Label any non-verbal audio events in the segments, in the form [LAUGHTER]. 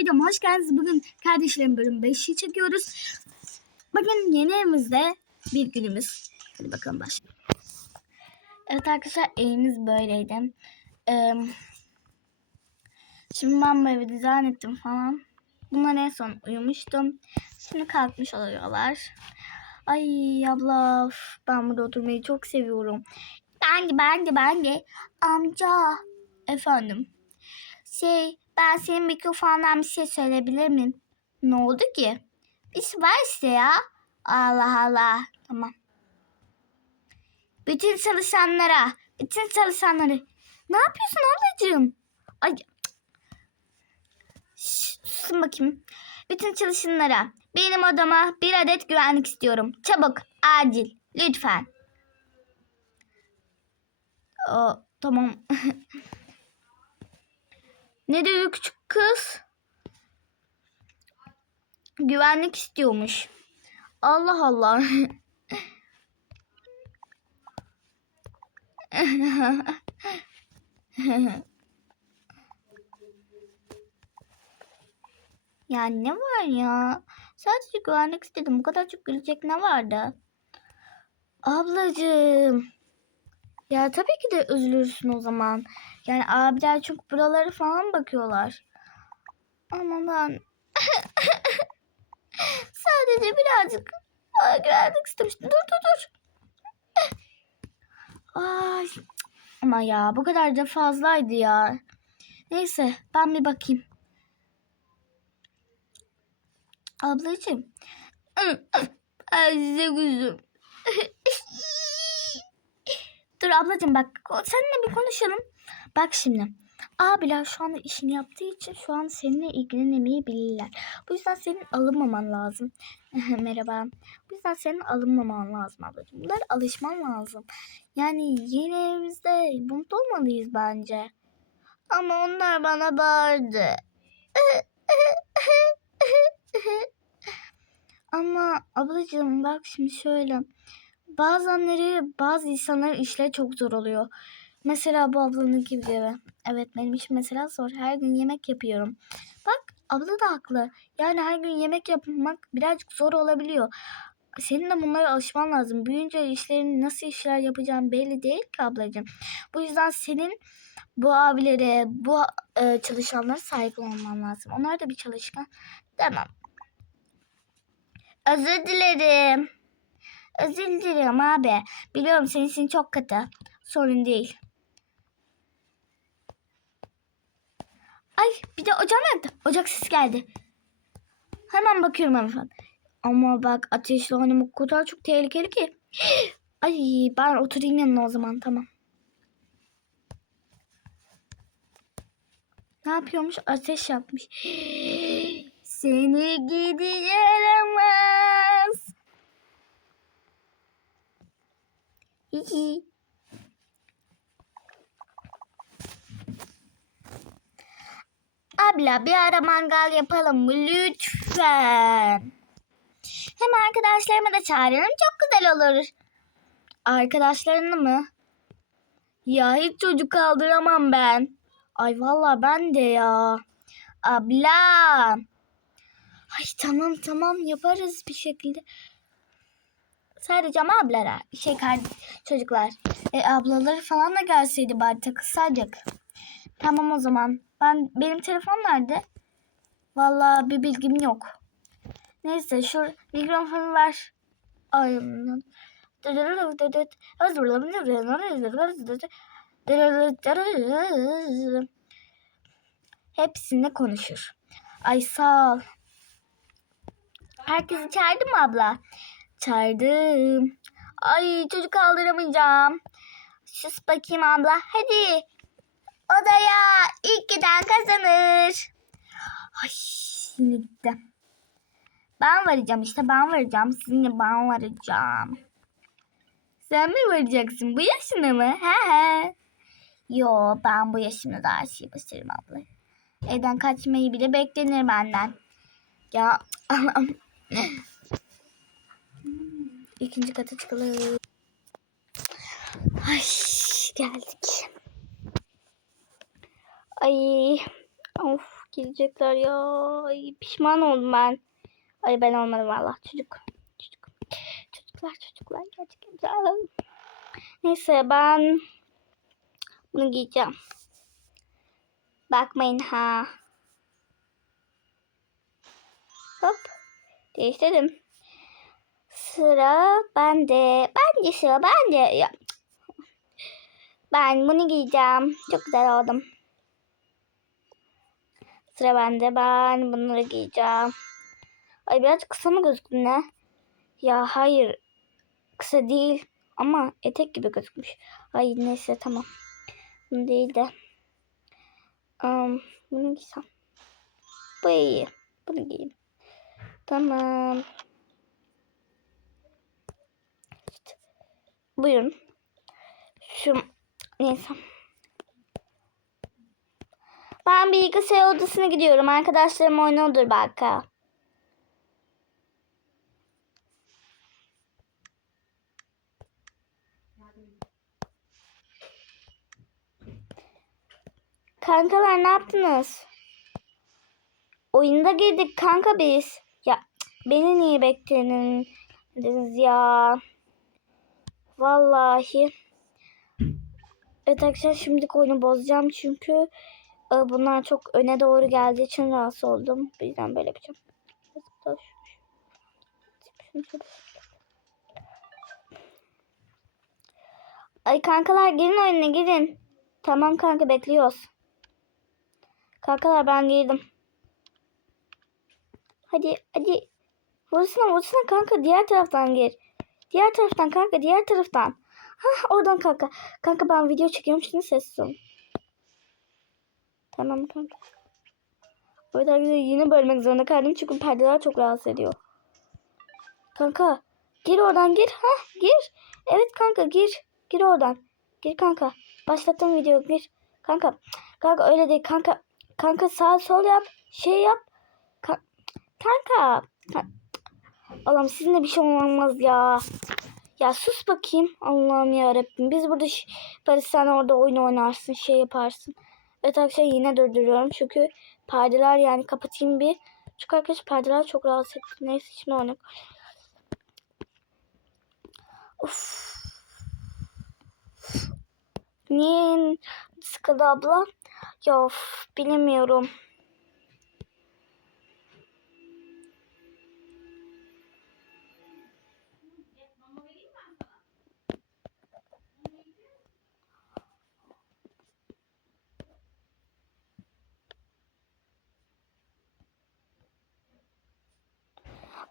videoma hoş geldiniz. Bugün kardeşlerim bölüm 5'i çekiyoruz. Bugün yeni evimizde bir günümüz. Hadi bakalım başlayalım. Evet arkadaşlar evimiz böyleydi. Ee, şimdi ben bu evi dizayn ettim falan. Bunlar en son uyumuştum. Şimdi kalkmış oluyorlar. Ay abla ben burada oturmayı çok seviyorum. Ben de ben de ben de. Amca. Efendim. Şey ben senin mikrofondan bir şey söyleyebilir miyim? Ne oldu ki? Bir şey var işte ya. Allah Allah. Tamam. Bütün çalışanlara, bütün çalışanları. Ne yapıyorsun ablacığım? Ay. Şş, susun bakayım. Bütün çalışanlara benim odama bir adet güvenlik istiyorum. Çabuk, acil, lütfen. Aa, tamam. [LAUGHS] ne diyor küçük kız? Güvenlik istiyormuş. Allah Allah. [LAUGHS] yani ne var ya? Sadece güvenlik istedim. Bu kadar çok gülecek ne vardı? Ablacığım. Ya tabii ki de üzülürsün o zaman. Yani abiler çünkü buraları falan bakıyorlar. Ama ben [LAUGHS] sadece birazcık Aa, güvenlik istemiştim. Dur dur dur. Ay. Ama ya bu kadar da fazlaydı ya. Neyse ben bir bakayım. Ablacığım. Ay size kuzum. [LAUGHS] Dur ablacığım bak seninle bir konuşalım. Bak şimdi. Abiler şu anda işini yaptığı için şu an seninle ilgilenemeyebilirler. Bu yüzden senin alınmaman lazım. [LAUGHS] Merhaba. Bu yüzden senin alınmaman lazım ablacığım. Bunlar alışman lazım. Yani yeni evimizde mutlu olmalıyız bence. Ama onlar bana bağırdı. [LAUGHS] Ama ablacığım bak şimdi şöyle. Bazenleri bazı insanların işleri çok zor oluyor. Mesela bu ablanın gibi. Evet benim işim mesela zor. Her gün yemek yapıyorum. Bak abla da haklı. Yani her gün yemek yapmak birazcık zor olabiliyor. Senin de bunlara alışman lazım. Büyüyünce işlerin nasıl işler yapacağın belli değil ki ablacığım. Bu yüzden senin bu abilere, bu e, çalışanlara saygı olman lazım. Onlar da bir çalışkan. Tamam. Özür dilerim. Özür dilerim abi. Biliyorum senin için çok kötü. Sorun değil. Ay bir de ocağım yaktı. Ocak sesi geldi. Hemen bakıyorum hemen. Ama bak ateşli hanım o kadar çok tehlikeli ki. [GASPS] Ay ben oturayım yanına o zaman tamam. Ne yapıyormuş? Ateş yapmış. [GASPS] Seni gidi yaramaz. Hihi. Abla bir ara mangal yapalım mı lütfen? Hem arkadaşlarımı da çağırırım çok güzel olur. Arkadaşlarını mı? Ya hiç çocuk kaldıramam ben. Ay vallahi ben de ya. Abla. Ay tamam tamam yaparız bir şekilde. Sadece ama ablara. Şey çocuklar. E, ablaları falan da gelseydi bari takılsaydık. Tamam o zaman. Ben benim telefon nerede? Vallahi bir bilgim yok. Neyse şu mikrofonu ver. Ay. Hepsini konuşur. Ay sağ ol. Herkesi çağırdın mı abla? Çağırdım. Ay çocuk kaldıramayacağım. Sus bakayım abla. Hadi. Odaya ilk giden kazanır. Ay şimdi gitti. Ben varacağım işte ben varacağım. Sizinle ben varacağım. Sen mi varacaksın bu yaşına mı? He he. Yo ben bu yaşımda daha şey başarırım abla. Evden kaçmayı bile beklenir benden. Ya. [LAUGHS] İkinci kata çıkalım. Ay geldik. Ay of gelecekler ya. Ay, pişman oldum ben. Ay ben olmadım valla. Çocuk. Çocuk. Çocuklar çocuklar gerçekten güzel. Neyse ben bunu giyeceğim. Bakmayın ha. Hop. Değiştirdim. Sıra bende. Bence sıra bende. Ya. Ben bunu giyeceğim. Çok güzel oldum. Sıra bende. Ben bunları giyeceğim. Ay biraz kısa mı gözüktü ne? Ya hayır. Kısa değil. Ama etek gibi gözükmüş. Ay neyse tamam. Bunu değil de. Um, bunu giysem. Bu iyi. Bunu giyeyim. Tamam. Buyurun. Şu neyse. Ben bilgisayar odasına gidiyorum. Arkadaşlarım oynuyordur belki. Kankalar ne yaptınız? Oyunda girdik kanka biz. Ya beni niye beklediniz ya? Vallahi. Evet arkadaşlar şimdi oyunu bozacağım çünkü e, bunlar çok öne doğru geldiği için rahatsız oldum. Yüzden böyle yapacağım. Ay kankalar girin oyuna girin. Tamam kanka bekliyoruz. Kankalar ben girdim. Hadi hadi. Vursana vursana kanka diğer taraftan gir. Diğer taraftan kanka diğer taraftan. Hah oradan kanka. Kanka ben video çekiyorum şimdi sessiz olun. Tamam kanka. O yüzden yine bölmek zorunda kaldım çünkü perdeler çok rahatsız ediyor. Kanka gir oradan gir. Hah gir. Evet kanka gir. Gir oradan. Gir kanka. Başlattım video gir. Kanka. Kanka öyle değil kanka. Kanka sağ sol yap. Şey yap. Ka- kanka. Ka- Allah'ım sizinle bir şey olmaz ya. Ya sus bakayım. Allah'ım ya Rabbim. Biz burada Paris sen orada oyun oynarsın. Şey yaparsın. Evet arkadaşlar yine durduruyorum. Çünkü perdeler yani kapatayım bir. Çünkü arkadaşlar perdeler çok rahatsız etti. Neyse şimdi onu. Of. Niye sıkıldı abla? Ya of, bilemiyorum.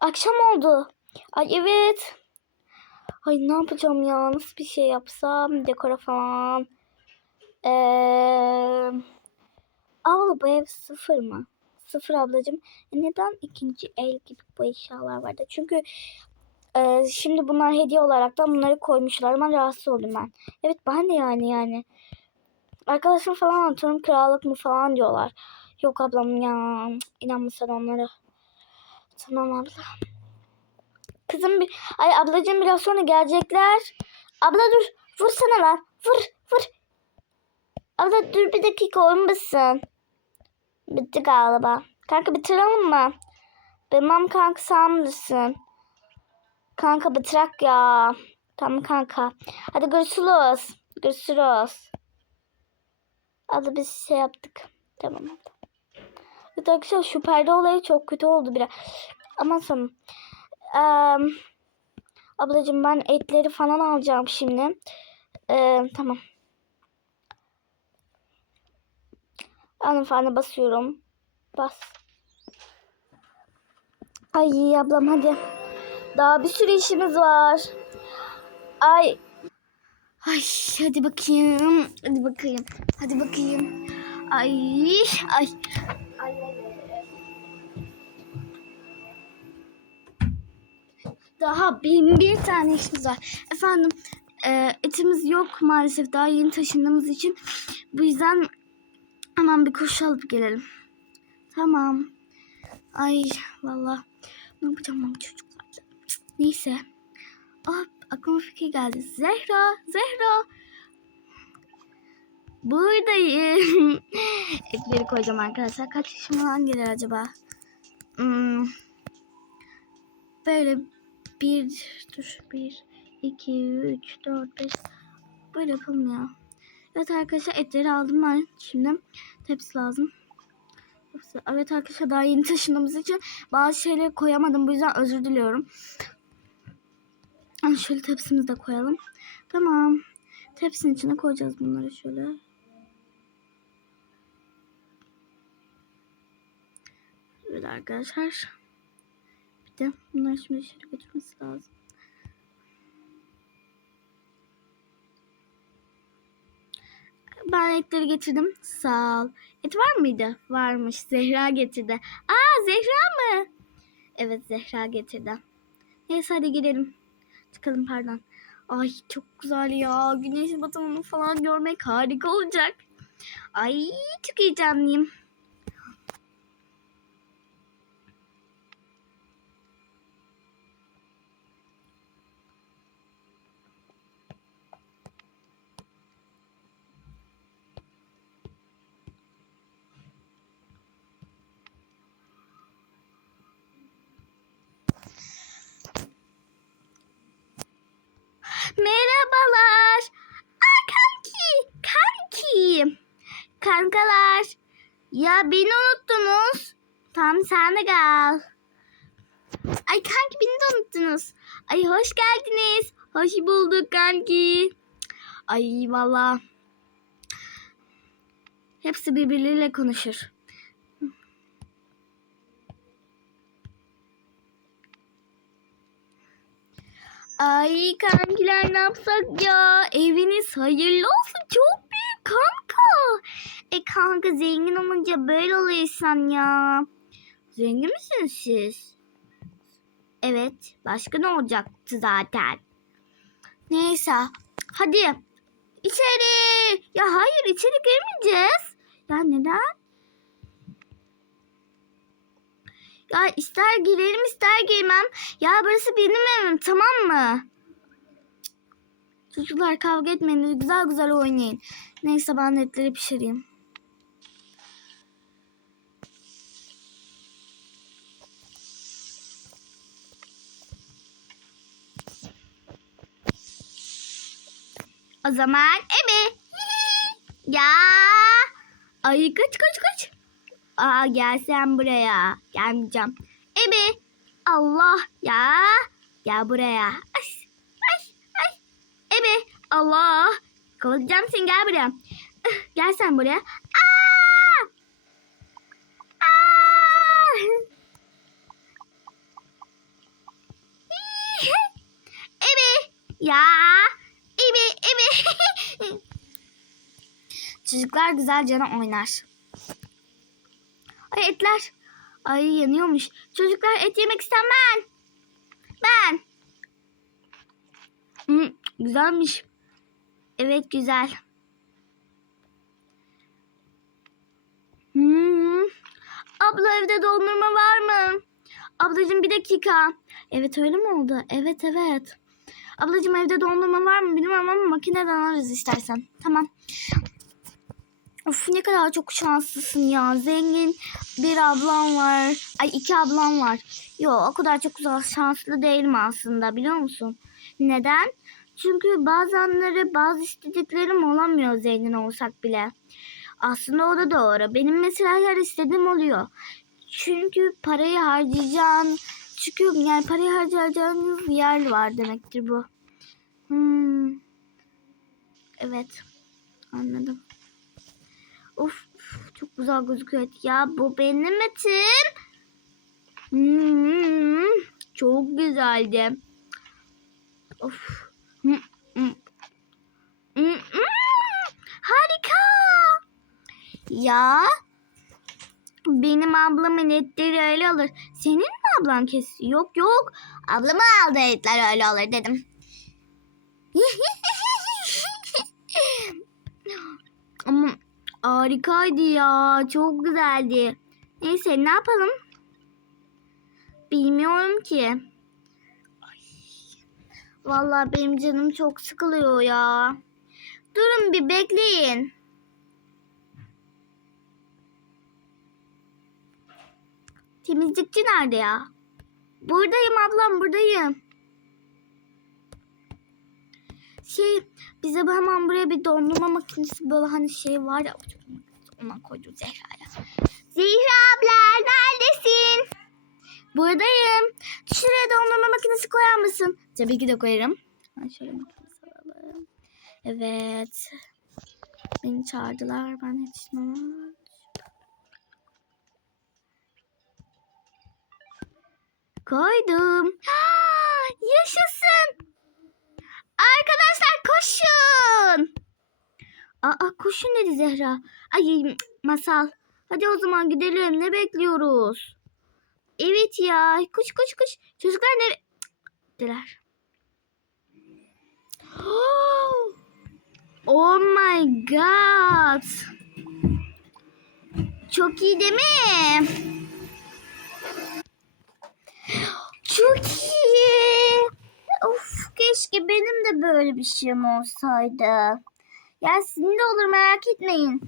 Akşam oldu. Ay evet. Ay ne yapacağım ya? Nasıl bir şey yapsam? Dekora falan. Eee... Abla bu ev sıfır mı? Sıfır ablacığım. E neden ikinci el gibi bu eşyalar vardı? Çünkü e, şimdi bunlar hediye olarak da bunları koymuşlar. ama rahatsız oldum ben. Evet ben de yani yani. Arkadaşım falan anlatıyorum kiralık mı falan diyorlar. Yok ablam ya. İnanma sen onlara. Tamam abla. Kızım bir... Ay ablacığım biraz sonra gelecekler. Abla dur. Vursana lan. Vur vur. Abla dur bir dakika olmasın. Bitti galiba. Kanka bitirelim mi? Bilmem kanka sen bilirsin. Kanka bitirak ya. Tamam kanka. Hadi görüşürüz. Görüşürüz. Hadi biz şey yaptık. Tamam. Evet arkadaşlar şu perde olayı çok kötü oldu biraz. Ama sonra. Eee ablacığım ben etleri falan alacağım şimdi. Eee tamam. Hanımefendi basıyorum. Bas. Ay ablam hadi. Daha bir sürü işimiz var. Ay. Ay hadi bakayım. Hadi bakayım. Hadi bakayım. Ay ay. Daha bin bir tane işimiz var. Efendim e, etimiz yok maalesef daha yeni taşındığımız için. Bu yüzden hemen bir koşu alıp gelelim. Tamam. Ay valla ne yapacağım ben. Cık, Neyse. Ah aklıma fikir geldi. Zehra, Zehra. Buradayım. [LAUGHS] Etleri koyacağım arkadaşlar. Kaç yaşımdan gelir acaba? Hmm. Böyle bir, dur bir, iki, üç, dört, beş. Böyle yapalım ya. Evet arkadaşlar etleri aldım ben. Şimdi tepsi lazım. Evet arkadaşlar daha yeni taşındığımız için bazı şeyleri koyamadım. Bu yüzden özür diliyorum. Şöyle tepsimizi de koyalım. Tamam. Tepsinin içine koyacağız bunları şöyle. Evet arkadaşlar. Bir de bunları şimdi dışarı götürmesi lazım. Ben etleri getirdim. Sağ ol. Et var mıydı? Varmış. Zehra getirdi. Aa Zehra mı? Evet Zehra getirdi. Neyse hadi gidelim. Çıkalım pardon. Ay çok güzel ya. Güneş batımını falan görmek harika olacak. Ay çok heyecanlıyım. Merhabalar. Aa kanki. Kanki. Kankalar. Ya beni unuttunuz. Tamam sen de gel. Ay kanki beni de unuttunuz. Ay hoş geldiniz. Hoş bulduk kanki. Ay valla. Hepsi birbirleriyle konuşur. Ay kankiler ne yapsak ya? Eviniz hayırlı olsun. Çok kanka. E kanka zengin olunca böyle oluyorsan ya. Zengin misiniz siz? Evet. Başka ne olacaktı zaten? Neyse. Hadi. İçeri. Ya hayır içeri girmeyeceğiz. Ya neden? Ya ister girelim ister girmem. Ya burası benim evim tamam mı? Çocuklar kavga etmeyin. Güzel güzel oynayın. Neyse ben etleri pişireyim. O zaman ebe. [LAUGHS] ya. Ay kaç kaç kaç. Aa gel sen buraya. Gelmeyeceğim. Ebe. Allah ya. Gel buraya. Ay, ay, ay. Ebe. Allah. Kovacağım seni gel buraya. Gel sen buraya. Aa! Aa! [LAUGHS] Ya. Ebe. Ebe. [LAUGHS] Çocuklar güzelce oynar. Ay etler. Ay yanıyormuş. Çocuklar et yemek istem ben. Ben. Hı, güzelmiş. Evet güzel. Hmm. Abla evde dondurma var mı? Ablacığım bir dakika. Evet öyle mi oldu? Evet evet. Ablacığım evde dondurma var mı bilmiyorum ama makineden alırız istersen. Tamam. Of ne kadar çok şanslısın ya. Zengin bir ablam var. Ay iki ablam var. Yo o kadar çok şanslı değilim aslında biliyor musun? Neden? Çünkü bazenleri bazı istediklerim olamıyor zengin olsak bile. Aslında o da doğru. Benim mesela her istediğim oluyor. Çünkü parayı harcayacağın çünkü yani parayı harcayacağınız yer var demektir bu. Hmm. Evet. Anladım. Of çok güzel gözüküyor. Ya bu benim etim. Hmm, çok güzeldi. Of. Hmm, hmm. Hmm, hmm. Harika. Ya benim ablamın etleri öyle olur. Senin mi ablan kes? Yok yok. Ablamın aldığı etler öyle olur dedim. [LAUGHS] Ama harikaydı ya. Çok güzeldi. Neyse ne yapalım? Bilmiyorum ki. Vallahi benim canım çok sıkılıyor ya. Durun bir bekleyin. Temizlikçi nerede ya? Buradayım ablam buradayım. Şey bize hemen buraya bir dondurma makinesi böyle hani şey var ya. Ondan koydu Zehra'ya. Zehra abla neredesin? Buradayım. Şuraya dondurma makinesi koyar mısın? Tabii ki de koyarım. Ben şöyle makinesi alalım. Evet. Beni çağırdılar. Ben yetişmem. Koydum. Ha, yaşasın. Arkadaşlar koşun. Aa koşun dedi Zehra. Ay masal. Hadi o zaman gidelim. Ne bekliyoruz? Evet ya. Koş koş koş. Çocuklar ne? Diler. [GASPS] Oh my god. Çok iyi değil mi? Çok iyi. Of keşke benim de böyle bir şeyim olsaydı. Ya sizin de olur merak etmeyin.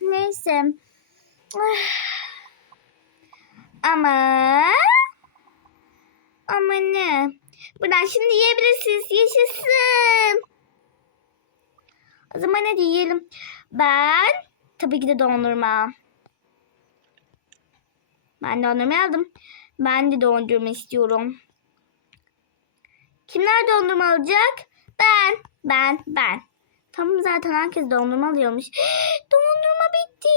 Neyse. Ama ama ne? Buradan şimdi yiyebilirsiniz. Yaşasın. O zaman hadi yiyelim. Ben tabii ki de dondurma. Ben dondurma aldım. Ben de dondurma istiyorum. Kimler dondurma alacak? Ben, ben, ben. Tamam zaten herkes dondurma alıyormuş. [GASPS] dondurma bitti.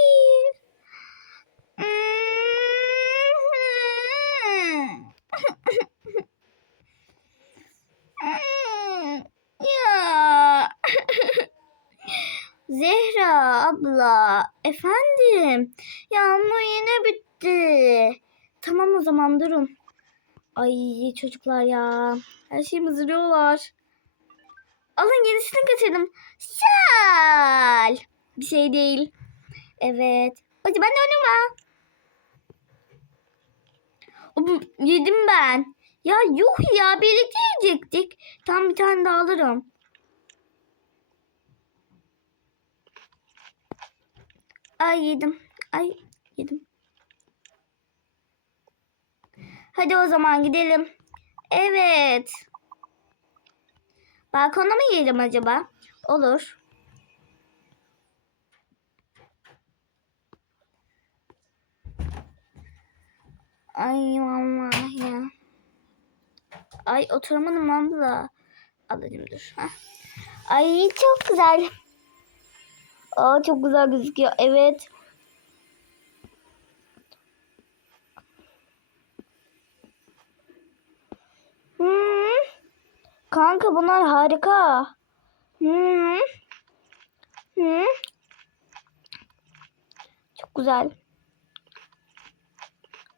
Abla, efendim. Yağmur yine bitti. Tamam o zaman durun. Ay çocuklar ya. Her şeyi mızırıyorlar. Alın yenisini getirdim. Şal. Bir şey değil. Evet. De oynama. Oğlum, Yedim ben. Ya yuh ya birlikte yiyecektik. Tam bir tane daha alırım. Ay yedim. Ay yedim. Hadi o zaman gidelim. Evet. Balkonda mı yiyelim acaba? Olur. Ay vallahi ya. Ay oturamadım abla. Ablacığım dur. Heh. Ay çok güzel. Aa çok güzel gözüküyor. Evet. Hmm. Kanka bunlar harika. Hmm. Hmm. Çok güzel.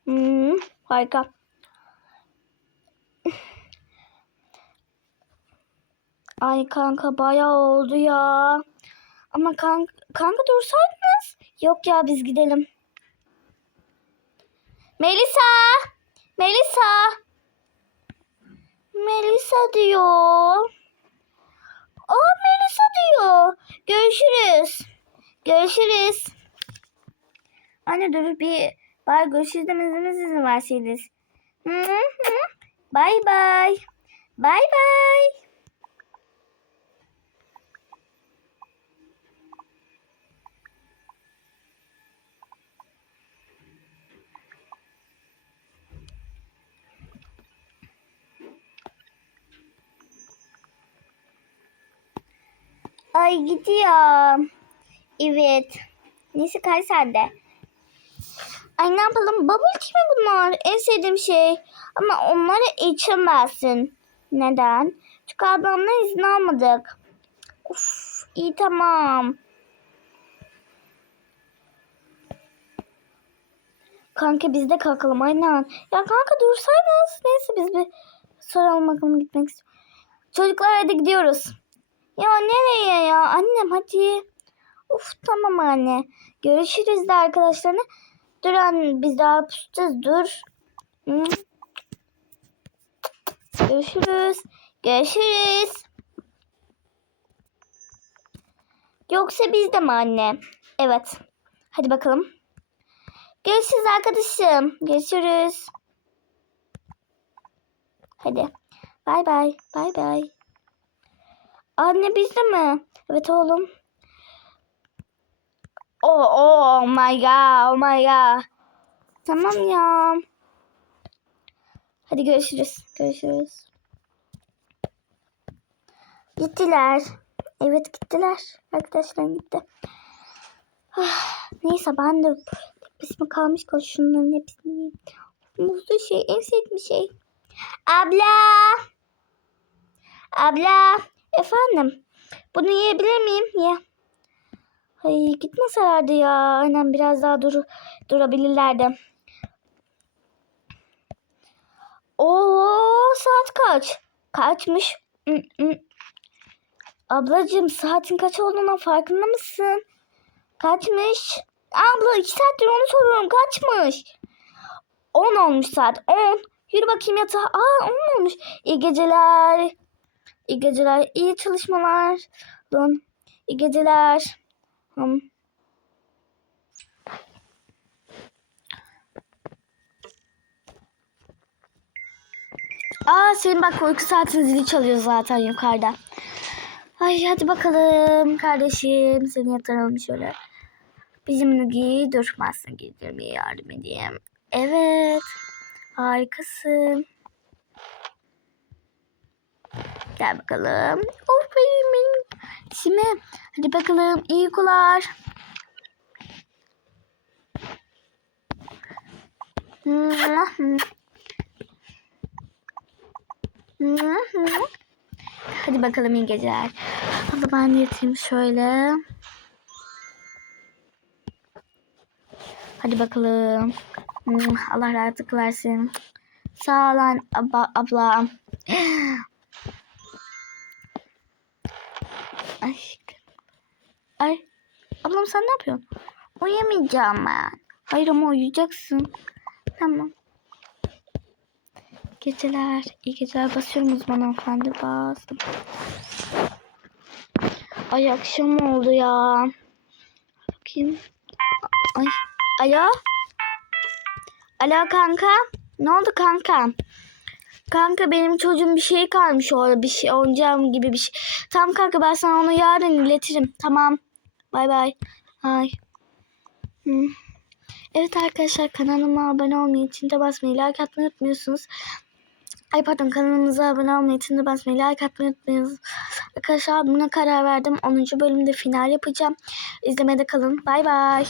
Hmm. Harika. Ay kanka bayağı oldu ya. Ama kanka, kanka dursaydınız. Yok ya biz gidelim. Melisa! Melisa! Melisa diyor. Aa Melisa diyor. Görüşürüz. Görüşürüz. Anne dur bir bari görüşürüz demeniz izin verseydiniz. Hı hı. Bye bye. Ay gidiyor. Evet. Neyse kay sende. Ay ne yapalım? Bubble tea mi bunlar? En sevdiğim şey. Ama onları içemezsin. Neden? Çünkü ablamla izin almadık. Uf, iyi tamam. Kanka biz de kalkalım aynen. Ya kanka dursaydınız. Neyse biz bir soralım bakalım gitmek istiyorum. Çocuklar hadi gidiyoruz. Ya nereye ya? Annem hadi. Uf tamam anne. Görüşürüz de arkadaşlarına. Dur anne biz daha püstüz dur. Hı? Görüşürüz. Görüşürüz. Yoksa biz de mi anne? Evet. Hadi bakalım. Görüşürüz arkadaşım. Görüşürüz. Hadi. Bay bay. Bay bay. Anne bizde mi? Evet oğlum. Oh, oh my god. Oh my god. Tamam ya. Hadi görüşürüz. Görüşürüz. Gittiler. Evet gittiler. Arkadaşlar gitti. Ah, neyse ben de ismi kalmış kal şunların hepsini yiyeyim. Muzlu şey en sevdiğim şey. Abla. Abla. Efendim. Bunu yiyebilir miyim? Ye. Ay gitmeselerdi ya. Aynen biraz daha dur durabilirlerdi. Oo saat kaç? Kaçmış? Ablacığım saatin kaç olduğundan farkında mısın? Kaçmış? Abla iki saattir onu soruyorum. Kaçmış? 10 olmuş saat. 10. Yürü bakayım yatağa. Aa 10 olmuş. İyi geceler. İyi geceler. İyi çalışmalar. Lan. İyi geceler. Hmm. Aa senin bak uyku saatin zili çalıyor zaten yukarıda. Ay hadi bakalım kardeşim seni yatıralım şöyle. Bizimle giy dur ben sana giydirmeye yardım edeyim. Evet harikasın. Gel bakalım. Of benim hadi bakalım iyi uykular. Hadi bakalım iyi geceler. Hadi ben yatayım şöyle. Hadi bakalım. Hmm, Allah rahatlık versin. Sağ ol lan abla. abla. Sen ne yapıyorsun? Uyuyamayacağım ben. Hayır ama uyuyacaksın. Tamam. Geceler. iyi geceler. Basıyorum uzman hanımefendi. Bastım. Ay akşam oldu ya. Bakayım. Ay. Alo. Alo kanka. Ne oldu kanka? Kanka benim çocuğum bir şey kalmış orada. Bir şey oyuncağım gibi bir şey. Tamam kanka ben sana onu yarın iletirim. Tamam. Bay bay. Ay. Hmm. Evet arkadaşlar kanalıma abone olmayı, çinte basmayı, like atmayı unutmuyorsunuz. Ay pardon kanalımıza abone olmayı, çinte basmayı, like atmayı unutmuyorsunuz. Arkadaşlar buna karar verdim. 10. bölümde final yapacağım. İzlemede kalın. Bay bay.